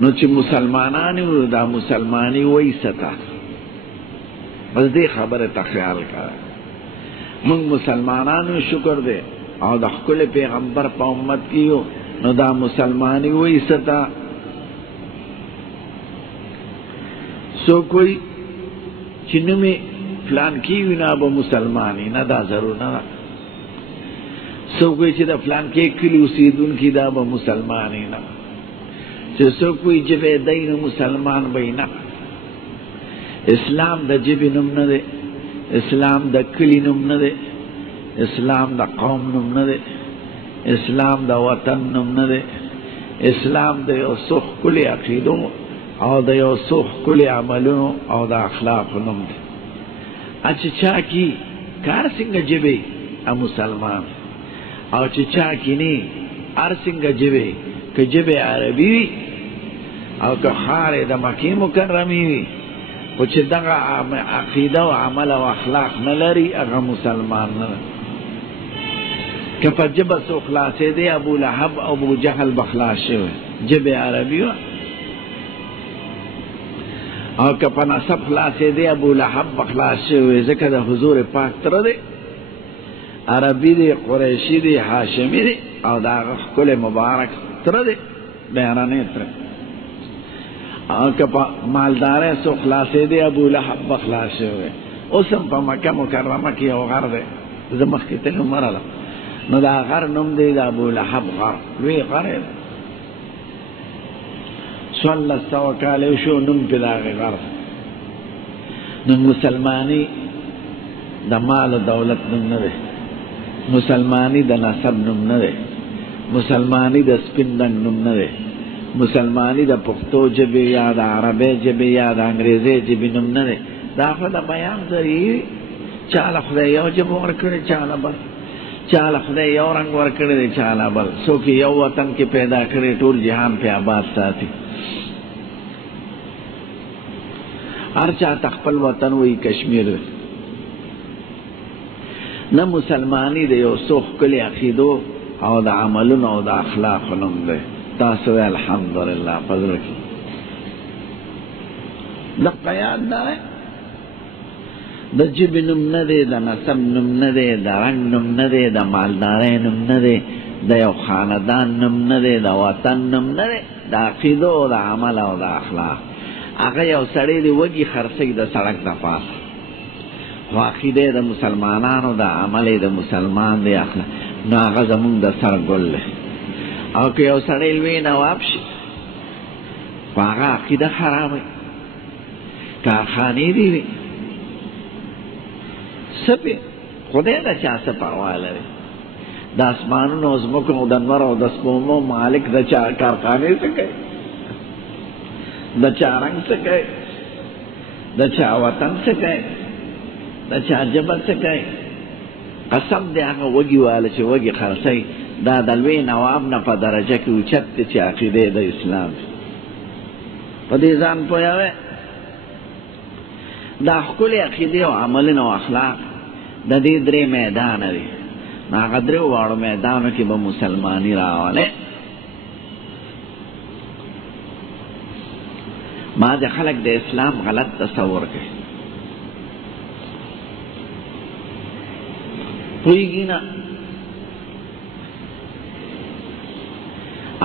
نو چې مسلمانانی و دا مسلمانی وی ستا بس دی خبر تا خیال کار منگ مسلمانانو شکر دے او دا خکل پیغمبر پا امت کیو نو دا مسلمانی وی ستا سو کوئی چنو میں فلان کیوی نا با مسلمانی نا دا ضرور نا سو کوئی چی دا فلان کی کلی اسیدون کی دا با مسلمانی نا چی سو کوئی جبے دین مسلمان بای نا اسلام دا جبی نم ندے اسلام دا کلی نم ندے اسلام دا قوم نم ندے اسلام دا وطن نم ندے اسلام دا یو سخ کلی عقیدو او دا یو سخ کلی عملو او دا اخلاق نم دے اچھا چا کی کار سنگ جبے مسلمان او چا کی نی ار سنگ جبے کہ جبے عربی وی او کہ خار دا مکی مکرمی وی وچ دغه عقیده او عمل او اخلاق نه لري هغه مسلمان نه کفه جبه سو خلاصې دی ابو لهب او ابو جهل بخلاص شوی جبه عربي او کفه نسب خلاصې دی ابو لهب بخلاص شوی ځکه د حضور پاک تر دی عربي دی قریشي دی هاشمي دی او دا خپل مبارک تر دی بیانانه تر او کپا مالدارے سو خلاصے دے ابو لہب بخلاصے ہوئے اسم پا مکہ مکرمہ کی او غر دے زمخ کی تلو مرلا نو دا غر نم دے دا ابو لہب غر وی غر دے صلی سو کالے شو نم پی دا غر نو مسلمانی دا مال دولت نم ندے مسلمانی دا نصب نم ندے مسلمانی دا سپندنگ نم ندے مسلمانی دا پختو جبی یا دا عربی جبی یا دا انگریزی جبی نم ندے دا خود بیان ذریعی چالا خدای یو جب ورکڑی چالا بل چالا خدای یو رنگ ورکڑی چالا بل سو کی یو وطن کی پیدا کری طول جہان پہ آباد ساتی ہر چاہ تخپل وطن وی کشمیر وی نا مسلمانی دا یو سوخ کلی عقیدو او دا عملون او دا اخلاق نم دے تاسوی الحمدللہ فضل کی دقا یاد دا ہے دا جب نم ندے دا نسب نم ندے دا رنگ نم ندے دا مالدارے نم ندے دا یو خاندان نم ندے دا وطن نم ندے دا عقیدو دا عمل او دا اخلاق آقا یو سڑی دی وگی خرسک دا سڑک دا پاس و عقیدے دا مسلمانانو دا عمل دا مسلمان دا اخلاق نا آقا زمون دا سر گل لے او که یو سړی لوی نواب شي خو هغه عقیده خرابوي کارخانې دي وي څه پې خدای د چا څه پروا لري د اسمانونو او ځمکو او د انور او د سپوږمو مالک د چا کارخانې څه کوي د چا رنګ څه کوي د چا وطن څه کوي د چا ژبه څه کوي قسم دی هغه وږي واله چې وږي خرڅوي دا دلوی نواب نا پا درجہ کی اوچت تی چی عقیدے دا اسلام پا دیزان پویاوے دا خکل عقیدے و عملن و اخلاق دا دی درے میدان دی نا قدرے وارو میدانو کی با مسلمانی راولے ما دا خلق دا اسلام غلط تصور کے پویگی نا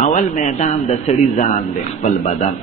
اول میدان د سړی ځان دی خپل بدن